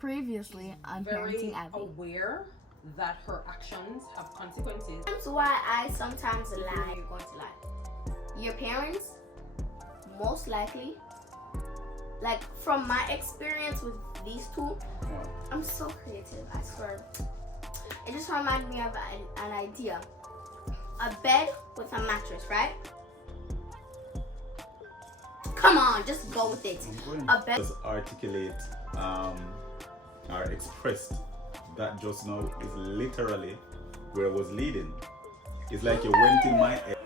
previously on very Parenting Abby. aware that her actions have consequences. That's why I sometimes lie. You're going to lie. Your parents, most likely, like from my experience with these two, I'm so creative, I swear. It just reminded me of an idea. A bed with a mattress, right? Come on, just go with it. A bed. Just articulate or expressed that just now is literally where I was leading. It's like you went in my head.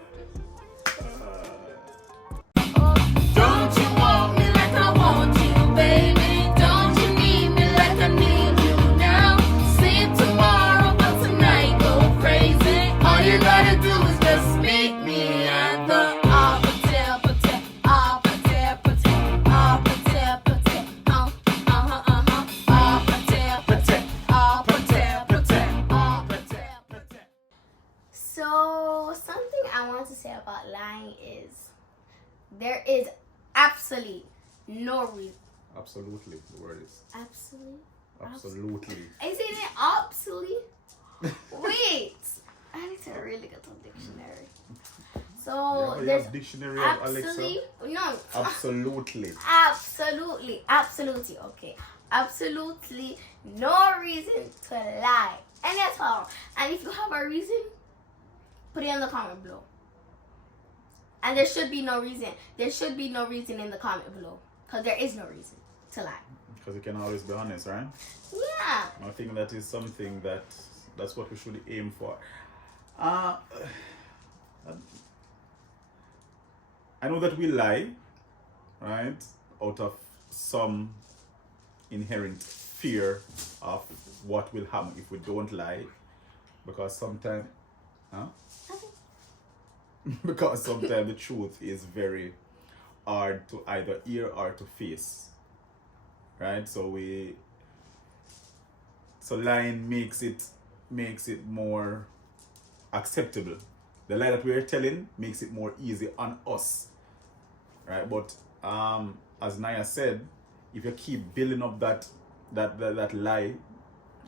Don't you want me like I want you, baby? Don't you need me like I need you now? See it tomorrow, but tonight go crazy. All you gotta do is just meet me at the So something I want to say about lying is there is absolutely no reason. Absolutely, the word is. Absolutely. Absolutely. I say it absolutely. Wait, I need to really get a dictionary. So You there's have dictionary of Alexa. absolutely no. Absolutely. Absolutely. Okay, absolutely no reason to lie, and that's all. And if you have a reason, put it in the comment below. And there should be no reason. There should be no reason in the comment below. Because there is no reason to lie. Because you can always be honest, right? Yeah. I think that is something that's what we should aim for. I know that we lie, right? Out of some inherent fear of what will happen if we don't lie. Because sometimes because sometimes the truth is very hard to either hear or to face, right? So lying makes it more acceptable. The lie that we're telling makes it more easy on us, right? But as Naya said, if you keep building up that lie,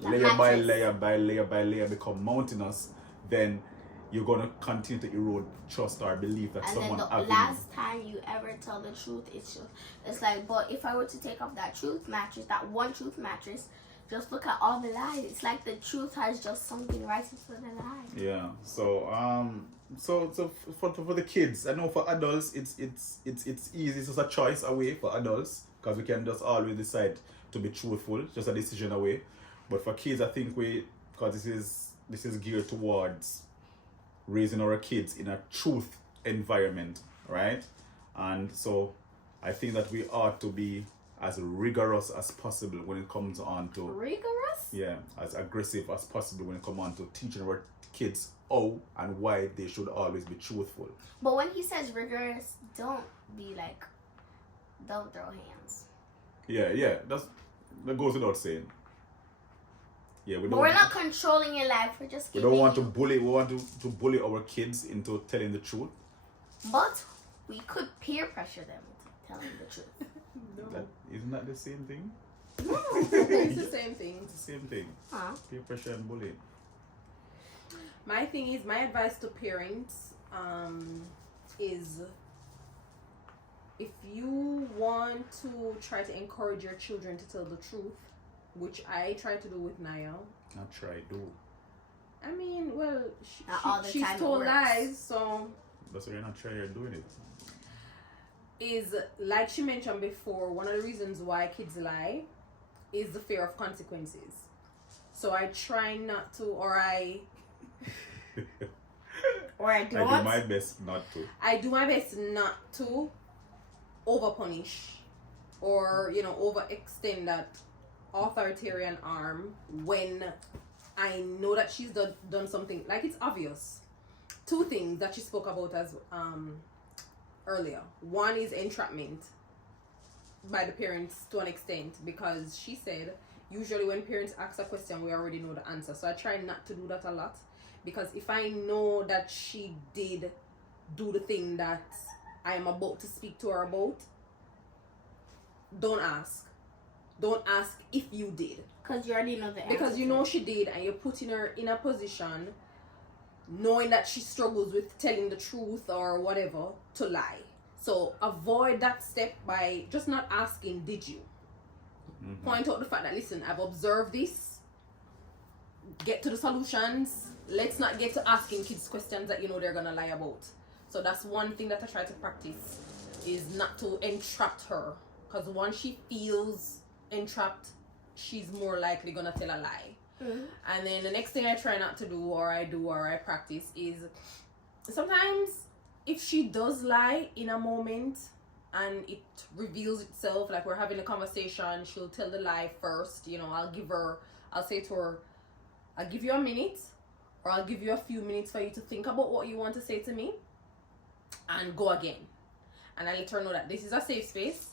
layer by layer become mountainous, then you're gonna continue to erode trust or belief that someone. And then the last time you ever tell the truth, it's like, but if I were to take off that truth mattress, that one truth mattress, just look at all the lies. It's like the truth has just something right into the lie. Yeah. So so for the kids, I know for adults it's easy. It's just a choice away for adults because we can just always decide to be truthful, just a decision away. But for kids, I think because this is geared towards raising our kids in a truth environment, right? And so I think that we ought to be as rigorous as possible when it comes on to rigorous? Yeah, as aggressive as possible when it comes on to teaching our kids how and why they should always be truthful. But when he says rigorous, don't throw hands. Yeah, that goes without saying. Yeah, but we're not controlling your life. We're just we don't want to bully. We want to bully our kids into telling the truth. But we could peer pressure them into telling the truth. No. Isn't that the same thing? No. It's the same thing. It's the same thing. Huh? Peer pressure and bullying. My thing is, my advice to parents is if you want to try to encourage your children to tell the truth, which I try to do with Naya. Not try, do. I mean, well, she's told lies, so. That's why you're not trying, you're doing it. Is, like she mentioned before, one of the reasons why kids lie is the fear of consequences. So I try not to, or I don't. I do my best not to. I do my best not to overpunish or, overextend that authoritarian arm when I know that she's done something. Like, it's obvious. Two things that she spoke about as earlier. One is entrapment by the parents to an extent, because she said usually when parents ask a question we already know the answer. So I try not to do that a lot, because if I know that she did do the thing that I am about to speak to her about, don't ask. Don't ask if you did. Because you already know the answer. Because you know she did, and you're putting her in a position knowing that she struggles with telling the truth or whatever to lie. So avoid that step by just not asking, did you? Point out the fact that, listen, I've observed this. Get to the solutions. Let's not get to asking kids questions that you know they're gonna lie about. So that's one thing that I try to practice, is not to entrap her. Because once she feels entrapped, she's more likely gonna tell a lie. And then the next thing I try not to do, or I practice, is sometimes if she does lie in a moment and it reveals itself, like we're having a conversation, she'll tell the lie first. You know, I'll say to her, I'll give you a minute, or I'll give you a few minutes for you to think about what you want to say to me, and go again. And I let her know that this is a safe space.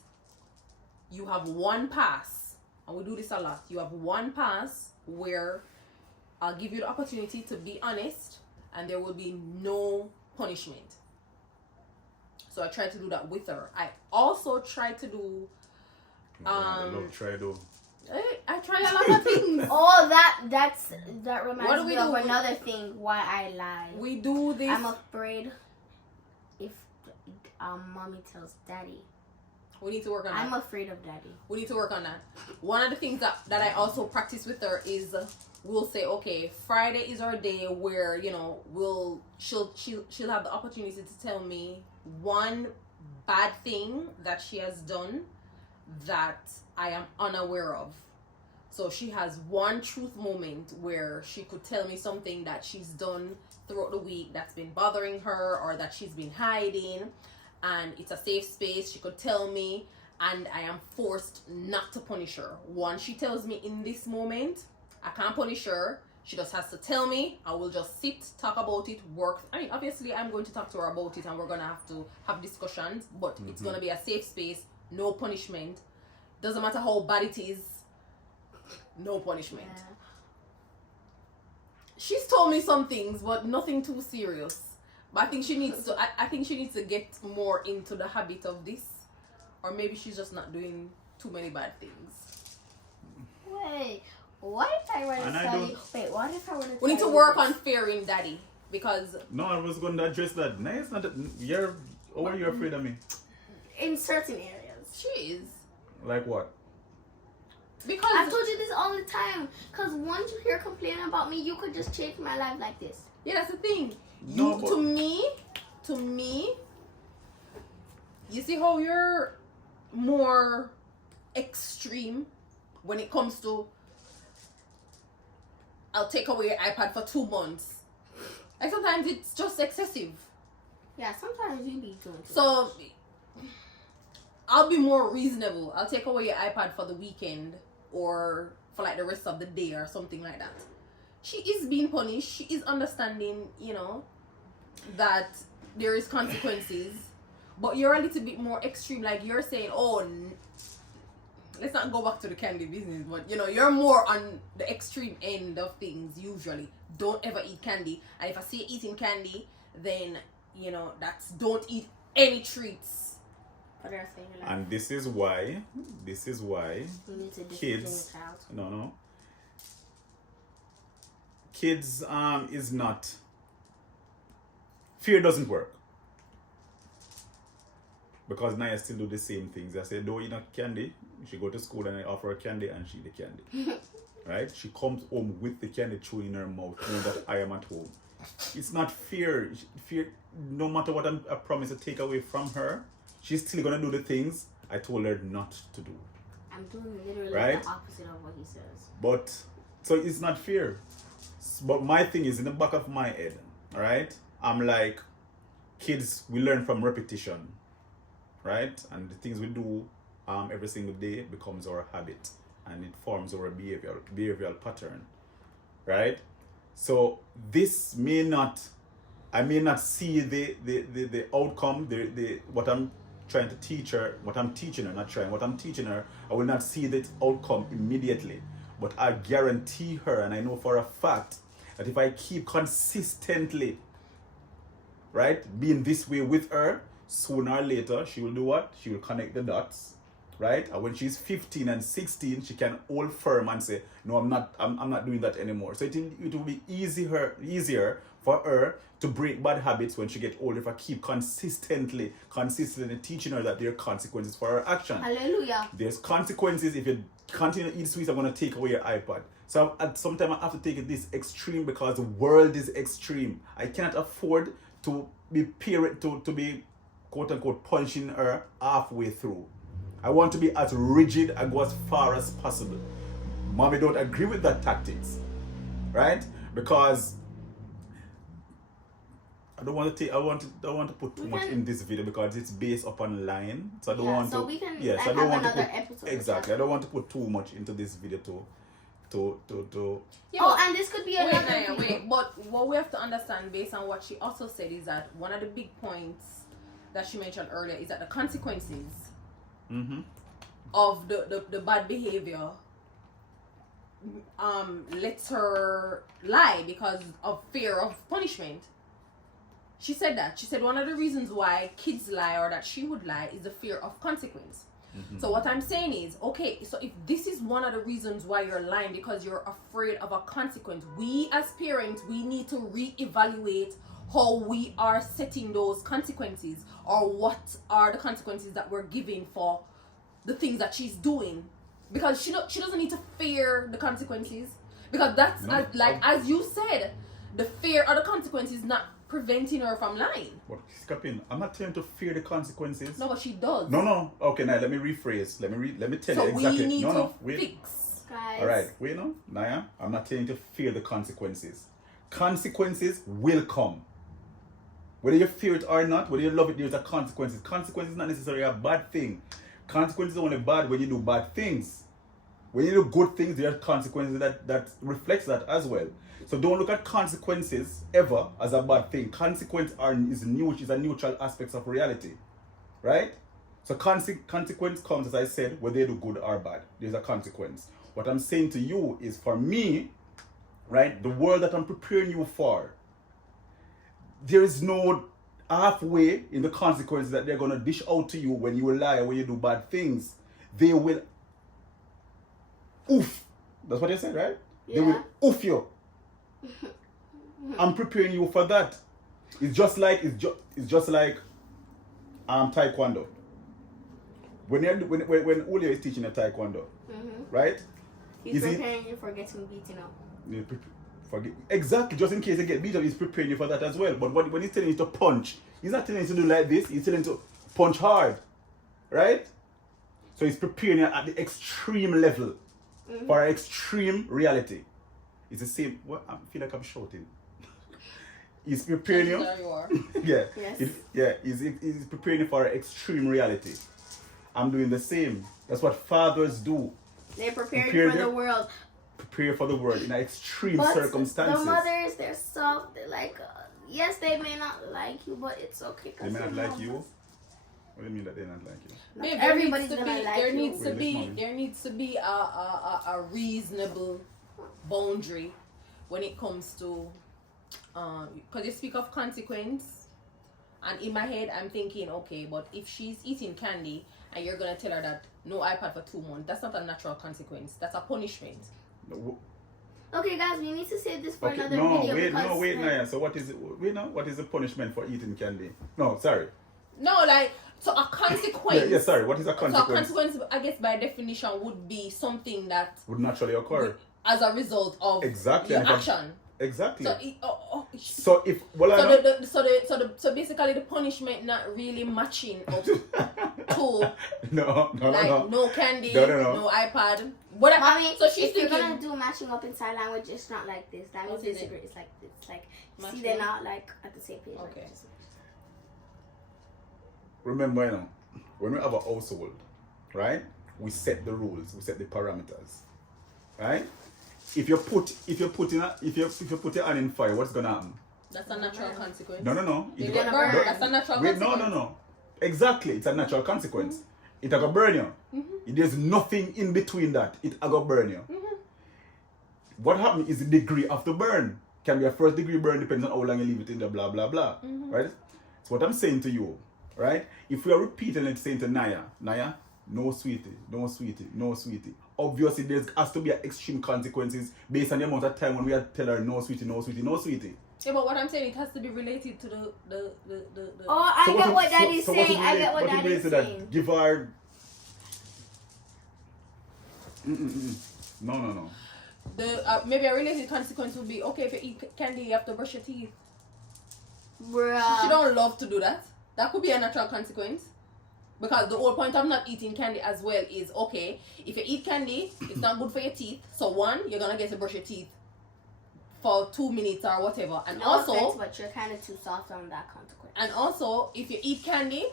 You have one pass, and we do this a lot. You have one pass where I'll give you the opportunity to be honest, and there will be no punishment. So I try to do that with her. I also try to do I try a lot of things. Oh, that reminds me do? of another thing why I lie. We do this. I'm afraid if mommy tells daddy. We need to work on that. I'm afraid of daddy. We need to work on that. One of the things that I also practice with her is we'll say, okay, Friday is our day where, you know, she'll have the opportunity to tell me one bad thing that she has done that I am unaware of. So she has one truth moment where she could tell me something that she's done throughout the week that's been bothering her, or that she's been hiding, and it's a safe space. She could tell me, and I am forced not to punish her. Once she tells me in this moment, I can't punish her. She just has to tell me. I will just sit, talk about it, work. I mean, obviously, I'm going to talk to her about it, and we're going to have to have discussions, but it's going to be a safe space, no punishment. Doesn't matter how bad it is, no punishment. Yeah. She's told me some things, but nothing too serious. But I think she needs to. I think she needs to get more into the habit of this, or maybe she's just not doing too many bad things. Wait, what if I were to tell you? Wait, what if I were to? We need to work on fearing daddy, because. No, I was going to address that. No, it's not. Or are you afraid of me? In certain areas, she is. Like what? Because I've told you this all the time. Because once you hear complaining about me, you could just change my life like this. Yeah, that's the thing. No, to me, you see how you're more extreme when it comes to, I'll take away your iPad for 2 months. Like sometimes it's just excessive. Yeah, sometimes you be doing too so much. I'll be more reasonable. I'll take away your iPad for the weekend, or for like the rest of the day, or something like that. She is being punished. She is understanding, you know, that there is consequences. But you're a little bit more extreme. Like you're saying, oh, let's not go back to the candy business. But, you know, you're more on the extreme end of things usually. Don't ever eat candy. And if I say eating candy, then, you know, that's don't eat any treats. And this is why kids, kids is not, fear doesn't work, because Naya still do the same things. I say, don't eat candy. She go to school and I offer her candy and she eat the candy. Right? She comes home with the candy chewing in her mouth, knowing that I am at home. It's not fear. Fear, no matter what I promise to take away from her, she's still gonna do the things I told her not to do. I'm doing literally the opposite of what he says. But so it's not fear. But my thing is in the back of my head, alright? I'm like, kids, we learn from repetition, right? And the things we do every single day becomes our habit, and it forms our behavioral pattern, right? So this I may not see the outcome, what I'm trying to teach her, what I'm teaching her, I will not see the outcome immediately. But I guarantee her, and I know for a fact, that if I keep consistently, right, being this way with her, sooner or later, she will do what? She will connect the dots, right? And when she's 15 and 16, she can hold firm and say, no, I'm not doing that anymore. So it will be easier for her to break bad habits when she gets older if I keep consistently teaching her that there are consequences for her action. Hallelujah. There's consequences. If you continue to eat sweets, I'm going to take away your iPad. So at some time I have to take it this extreme because the world is extreme. I cannot afford to be quote unquote punching her halfway through. I want to be as rigid and go as far as possible. Mommy don't agree with that tactics, right? Because I don't want to put too much in this video because it's based upon line. So I don't want to. So we can so I don't have want to another put, episode. exactly. I don't want to put too much into this video to. Yeah, and this could be another video. Wait. But what we have to understand based on what she also said is that one of the big points that she mentioned earlier is that the consequences of the bad behavior lets her lie because of fear of punishment. She said that. She said one of the reasons why kids lie or that she would lie is the fear of consequence. So what I'm saying is, okay, so if this is one of the reasons why you're lying because you're afraid of a consequence, we as parents, we need to reevaluate how we are setting those consequences, or what are the consequences that we're giving for the things that she's doing, because she doesn't need to fear the consequences, because that's as you said, the fear or the consequences is not preventing her from lying. But Captain, I'm not telling you to fear the consequences. No, but she does. No. Okay, now let me rephrase. Let me tell So you exactly. we need to wait. fix. Guys. All right, wait, no, Naya. I'm not telling you to fear the consequences. Consequences will come. Whether you fear it or not, whether you love it, there's a consequences. Consequences is not necessarily a bad thing. Consequences are only bad when you do bad things. When you do good things, there are consequences that reflects that as well. So don't look at consequences ever as a bad thing. Consequence is a neutral aspect of reality, right? So consequence comes, as I said, whether you do good or bad. There's a consequence. What I'm saying to you is, for me, right, the world that I'm preparing you for, there is no halfway in the consequences that they're going to dish out to you when you lie or when you do bad things. They will oof. That's what they said, right? Yeah. They will oof you. I'm preparing you for that. It's just like taekwondo. When Ulio is teaching a taekwondo, right? He's preparing you for getting beaten up. Exactly, just in case you get beat up, he's preparing you for that as well. But when he's telling you to punch, he's not telling you to do like this, he's telling you to punch hard, right? So he's preparing you at the extreme level for extreme reality. It's the same. What, I feel like I'm shouting. He's preparing you. There you are. Yeah. Yes. He's preparing you for extreme reality. I'm doing the same. That's what fathers do. They're preparing for the world. Prepare for the world in extreme But circumstances. the mothers, they're soft. They're like, yes, they may not like you, but it's okay. They may not like you. What do you mean that they not like you? Babe, Everybody's gonna like there you. needs to be a reasonable boundary when it comes to because you speak of consequence, and in my head I'm thinking, okay, but if she's eating candy and you're gonna tell her that no iPad for 2 months, that's not a natural consequence, that's a punishment. No, Okay, guys, we need to save this for okay, another no, video. wait, Naya. So what is it? What is the punishment for eating candy? No, sorry. No, like, so a consequence. Yeah, sorry. What is a consequence? So a consequence, I guess by definition, would be something that would naturally occur as a result of exactly your action. Exactly. So if so basically the punishment not really matching up to no candy, no iPad. What Mommy, so she's if you're thinking, gonna do matching up in sign language, it's not like this. That means What is it's like it's like Matching see, they're up? not like at the same page. Okay. Like, just- remember, when we have a household, right? We set the rules, we set the parameters, right? If you put your hand in fire, what's gonna happen? that's a natural consequence. No. They It get go- burned. no, That's a natural wait, consequence. no. Exactly, it's a natural consequence. It a go burn you. There's nothing in between that. It a go burn you. What happens is the degree of the burn. Can be a first degree burn, depends on how long you leave it in the blah blah blah. Right? So what I'm saying to you, right? If we are repeating it, saying to Naya, no sweetie, no sweetie, no sweetie. Obviously, there has to be extreme consequences based on the amount of time when we have to tell her no sweetie, no sweetie, no sweetie. Yeah, but what I'm saying, it has to be related to the Oh, I get what Daddy's so saying. I get what Daddy's saying. Give her. No. Maybe a related consequence would be, okay, if you eat candy, you have to brush your teeth. Bruh. She don't love to do that. That could be a natural consequence. Because the whole point of not eating candy as well is, okay, if you eat candy, it's not good for your teeth. So one, you're going to get to brush your teeth for 2 minutes or whatever. And No also, offense, but you're kind of too soft on that consequence. and also, if you eat candy,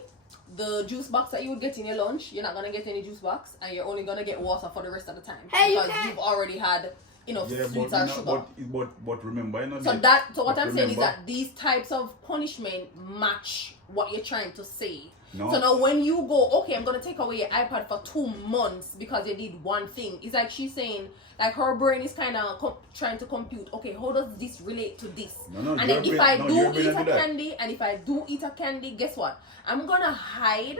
the juice box that you would get in your lunch, you're not going to get any juice box. And you're only going to get water for the rest of the time. Hey, because you've already had enough sweets or sugar. But remember, So what I'm saying is that these types of punishment match what you're trying to say. No. So now when you go, okay, I'm gonna take away your iPad for 2 months because you did one thing. It's like she's saying, like her brain is kind of trying to compute. Okay, how does this relate to this? No, and then if I do eat a that. candy, and if I do eat a candy, guess what? I'm gonna hide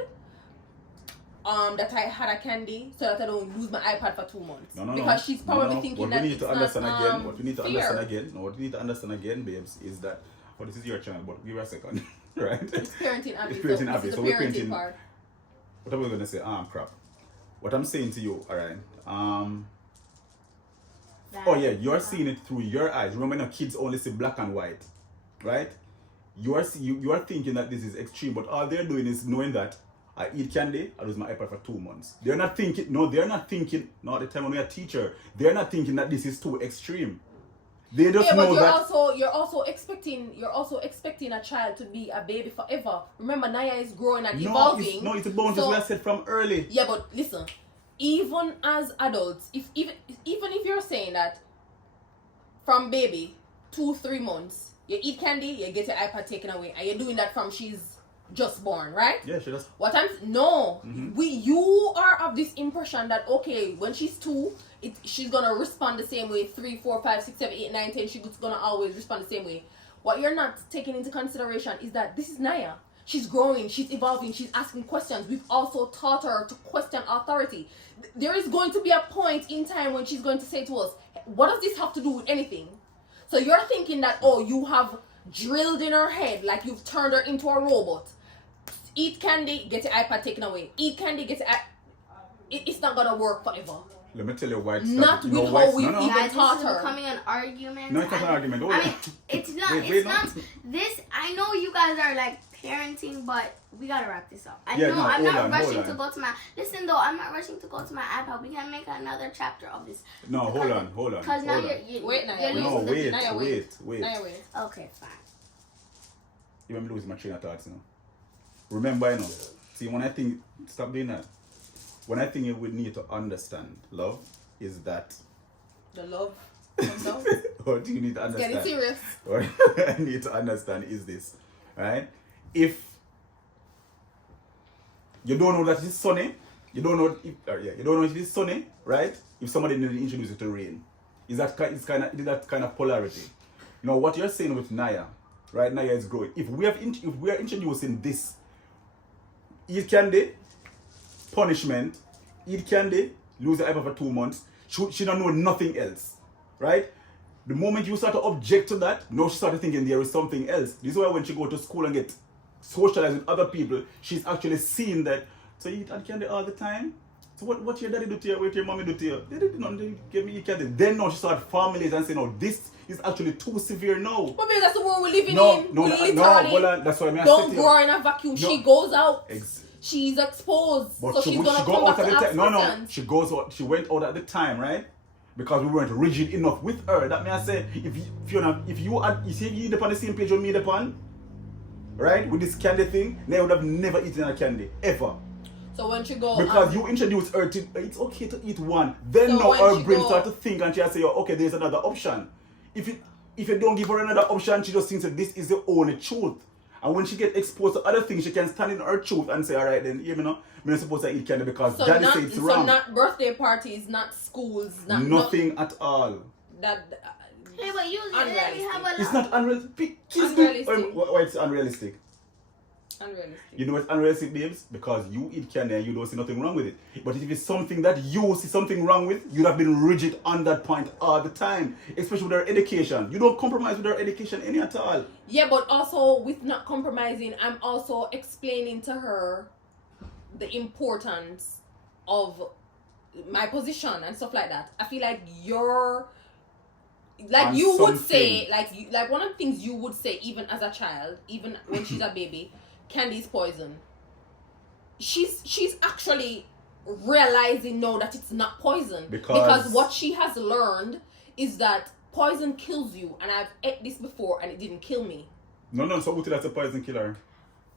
that I had a candy so that I don't lose my iPad for 2 months. Because she's probably thinking that it's What we need to understand again, babes, is that this is your channel, but give her a second. Right? It's parenting habits. It's parenting habits. This is So the we're parenting parenting part. What am I gonna say? Crap. What I'm saying to you, alright. Oh yeah, you're seeing it through your eyes. Remember now, kids only see black and white. Right? You are thinking that this is extreme, but all they're doing is knowing that I eat candy, I lose my iPad for 2 months. They're not thinking not at the time when we're a teacher, they're not thinking that this is too extreme. They just know that. You're also expecting a child to be a baby forever. Remember, Naya is growing and evolving. It's a boundaries we have set from early. Yeah, but listen, even as adults, even if you're saying that from baby 2-3 months, you eat candy, you get your iPad taken away, and you're doing that from she's just born, right? Yeah, she does. You are of this impression that okay, when she's 2, she's gonna respond the same way. 3, 4, 5, 6, 7, 8, 9, 10. She's gonna always respond the same way. What you're not taking into consideration is that this is Naya. She's growing, she's evolving, she's asking questions. We've also taught her to question authority. There is going to be a point in time when she's going to say to us, "What does this have to do with anything?" So you're thinking that you have drilled in her head, like you've turned her into a robot. Eat candy, get your iPad taken away. Eat candy, get your it's not gonna work forever. Let me tell you why. Not with how we even taught her. This is becoming an argument. No, it's not an argument. I mean, it's not. It's not. This. I know you guys are like parenting, but we gotta wrap this up. I'm not rushing to go to my. Listen though, I'm not rushing to go to my iPad. We can make another chapter of this. No, hold on. Because now you're wait. Okay, fine. You want me to lose my train of thoughts now? Remember, see, when I think, stop doing that. When I think you would need to understand love is that. The love. What do you need to understand? Getting serious. What I need to understand is this, right? If you don't know that it's sunny, you don't know if it's sunny, right? If somebody didn't introduce you to rain, is that kind of polarity? Now, what you're saying with Naya, right? Naya is growing. If we are introducing this. Eat candy, punishment. Eat candy, lose your iPad for 2 months. She don't know nothing else, right? The moment you start to object to that, now she started thinking there is something else. This is why when she go to school and get socialized with other people, she's actually seeing that. So you eat candy all the time. So what your daddy do to you? What your mommy do to you? They did not give me candy. Then now she started formulating and saying, "No, this is actually too severe now." But maybe that's the world we're living in. That's what I mean. Don't grow in a vacuum. No. She goes out. She's exposed. But so she's gonna come back to ask questions. She goes out. She went out at the time, right? Because we weren't rigid enough with her. That means I say, if you dip on the same page with me upon, right, with this candy thing, they would have never eaten a candy ever. So when she go, because you introduce her to it's okay to eat one. Then so now her brain start to think and she say, okay, there's another option. If you don't give her another option, she just thinks that this is the only truth. And when she get exposed to other things, she can stand in her truth and say, all right, then, I'm not supposed to eat candy because daddy said it's wrong. So not birthday parties, not schools, nothing at all. Hey, but usually have a it's not unrealistic. Unrealistic. Why it's unrealistic? Unrealistic. You know it's unrealistic, babes? Because you eat candy and you don't see nothing wrong with it. But if it's something that you see something wrong with, you'd have been rigid on that point all the time. Especially with our education. You don't compromise with our education any at all. Yeah, but also with not compromising, I'm also explaining to her the importance of my position and stuff like that. I feel like you're like On you would something. say like one of the things you would say even as a child, even when she's a baby, candy is poison. She's actually realizing now that it's not poison because what she has learned is that poison kills you, and I've ate this before and it didn't kill me. No, so Uti, that's a poison killer.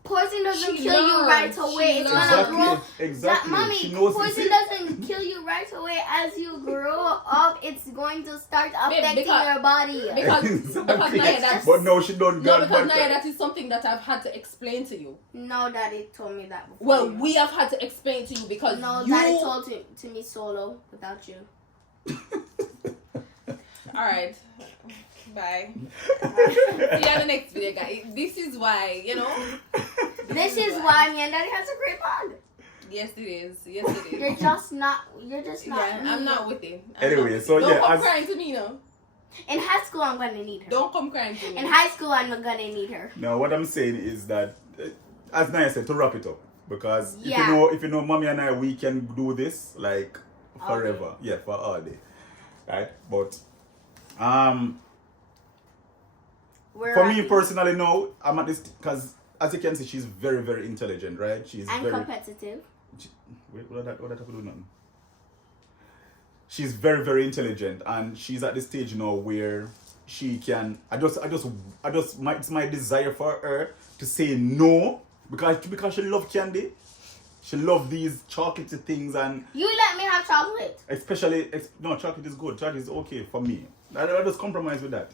Poison doesn't She kill you learned. right She away. It's learned. gonna grow. Exactly. Mommy, She knows poison doesn't kill you right away. As you grow up, it's going to start affecting your body. Because Exactly. Naya, that's But no, she don't no, got because back. Naya, that is something that I've had to explain to you. No, Daddy told me that before. Well, we have had to explain to you because No, you. Daddy told to me solo without you. All right, bye. See you in the next video, guys. This is why, you know. This is why me and Daddy has a great bond. Yes, it is. Yes, it is. You're just not. Yeah, I'm not with it. Anyway, so don't yeah, come as- crying to me, no. In high school, I'm gonna need her. Don't come crying to me. In high school, I'm gonna need her. No, what I'm saying is that, as Naya said, to wrap it up, because Yeah. if you know, Mommy and I, we can do this like All day. forever, yeah, for all day, right? But We're for me personally, no, I'm at this because as you can see, she's very, very intelligent, right? She's I'm very. competitive. Wait, what that have to do nothing? She's very, very intelligent, and she's at the stage now where she can. It's my desire for her to say no because she loves candy. She loves these chocolatey things, and You let me have chocolate. especially no, chocolate is good. Chocolate is okay for me. I just compromise with that.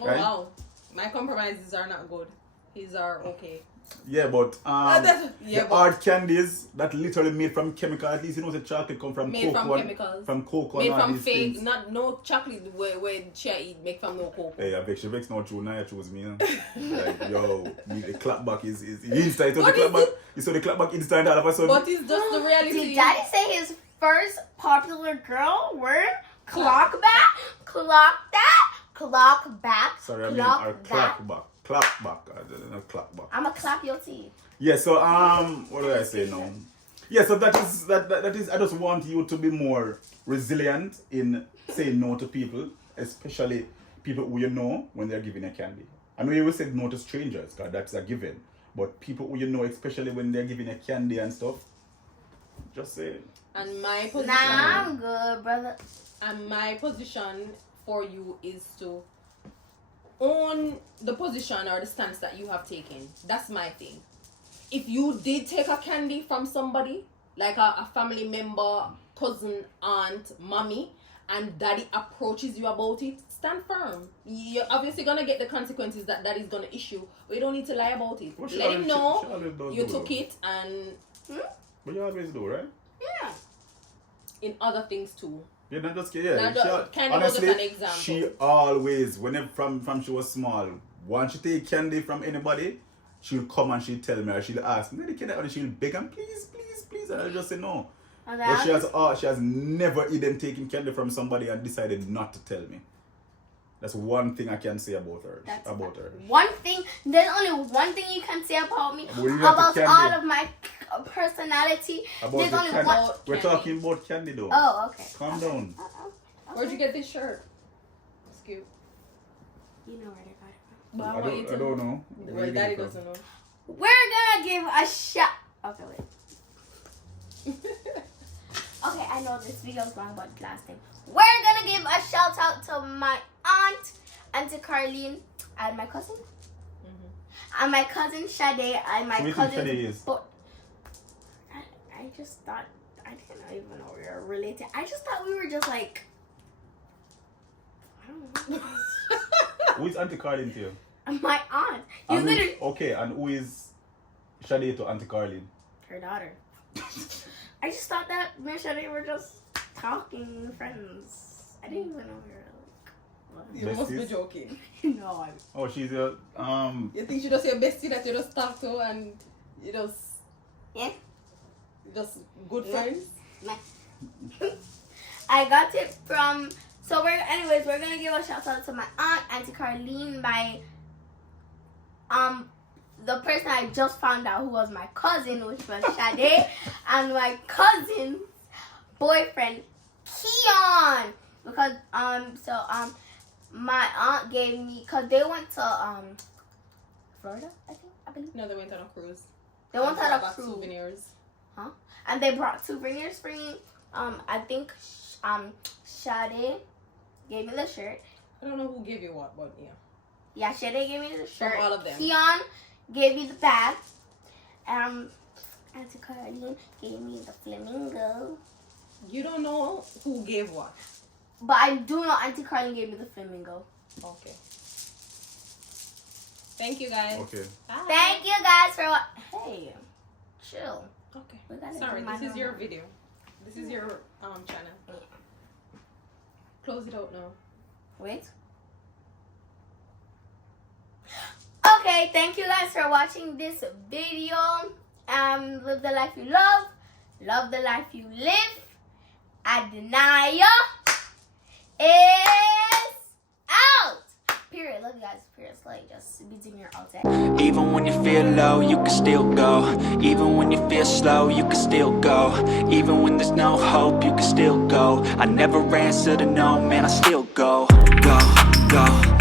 Oh right? wow, my compromises are not good. His are okay. Yeah, but yeah, the but- hard candies that literally made from chemical. At least you know the chocolate come from Made cocoa, from chemicals. from cocoa, Made and all from these fake, things. not no chocolate where she eat make from no cocoa. Hey, I bet she vex no true. Now you choose me. You know? Like, yo, the clapback is instant. You saw What the is clapback. You saw the clapback instant all of a sudden. But it's just the reality. Did Daddy say his first popular girl word? Clock back? Clock that? Clock back? Sorry, I mean clock our that? clapback. Clapback. Not clapback. I'ma clap your teeth. Yeah. So what do I say now? Yeah. So that is. I just want you to be more resilient in saying no to people, especially people who you know when they're giving you candy. I know you will say no to strangers, because that's a given. But people who you know, especially when they're giving you candy and stuff, just say. And my position. Nah, I'm good, brother. And my position for you is to own the position or the stance that you have taken. That's my thing. If you did take a candy from somebody, like a family member, cousin, aunt, mommy, and daddy approaches you about it, stand firm. You're obviously gonna get the consequences that daddy's gonna issue, but you don't need to lie about it. Well, she Let him always- know she always does you do took that. it, and But you always do, right? Yeah. in other things too. Yeah, not just yeah. Not she, just- candy was just honestly, an example. she always, whenever from she was small, once she take candy from anybody, she'll come and she'll tell me, or she'll ask me, can I? Or she'll beg and please, and I'll just say no. Okay, But she has never even taken candy from somebody and decided not to tell me. That's one thing I can say about her. That's about her. one thing. There's only one thing you can say about me. Well, you have About the candy. all of my personality. About There's the only candy. one. We're candy. talking about candy though. Oh, okay. Calm down. Where'd you get this shirt? It's cute. You know where they got it from. But I want you don't, to I don't know. Well, Where you daddy get it from? doesn't know. We're gonna give a shot. Okay, wait. Okay, I know this video's long, but last thing. We're gonna give a shout out to my aunt, Auntie Carlene, and my cousin. And my cousin Sade, and my Who do you think cousin. Sade is? I just thought, I didn't even know we were related. I just thought we were just like, I don't know. Who is Auntie Carlin to you? My aunt. You And literally. okay, and who is Sade to Auntie Carlin? Her daughter. I just thought that me and Sade were just talking friends. I didn't even know we You must be Besties? joking. were like. No, Oh, she's a You think she just your bestie that you just talk to and You just Yeah. just good Yeah. friends. I got it from. So we're gonna give a shout out to my aunt, Auntie Carlene, the person I just found out who was my cousin, which was Sade, and my cousin's boyfriend, Keon. Because my aunt gave me, cause they went to Florida, I believe. No, they went on a cruise. They went on a Got cruise. souvenirs. And they brought souvenirs for me. I think Sade gave me the shirt. I don't know who gave you what, but yeah. Yeah, Sade gave me the shirt. From all of them. Keon gave me the bag. Auntie Caroline gave me the flamingo. You don't know who gave what. But I do know Auntie Caroline gave me the flamingo. Okay. Thank you guys. Okay. Bye. Thank you guys for Hey, chill. Okay. We gotta Sorry, do my this is your normal. video. This is your channel. Close it out now. Wait. Okay, thank you guys for watching this video. Live the life you love the life you live. Adenaya is out. Period. Love you guys. Period. It's like just be doing your all day. Even when you feel low, you can still go. Even when you feel slow, you can still go. Even when there's no hope, you can still go. I never answer to no, man, I still go. Go, go.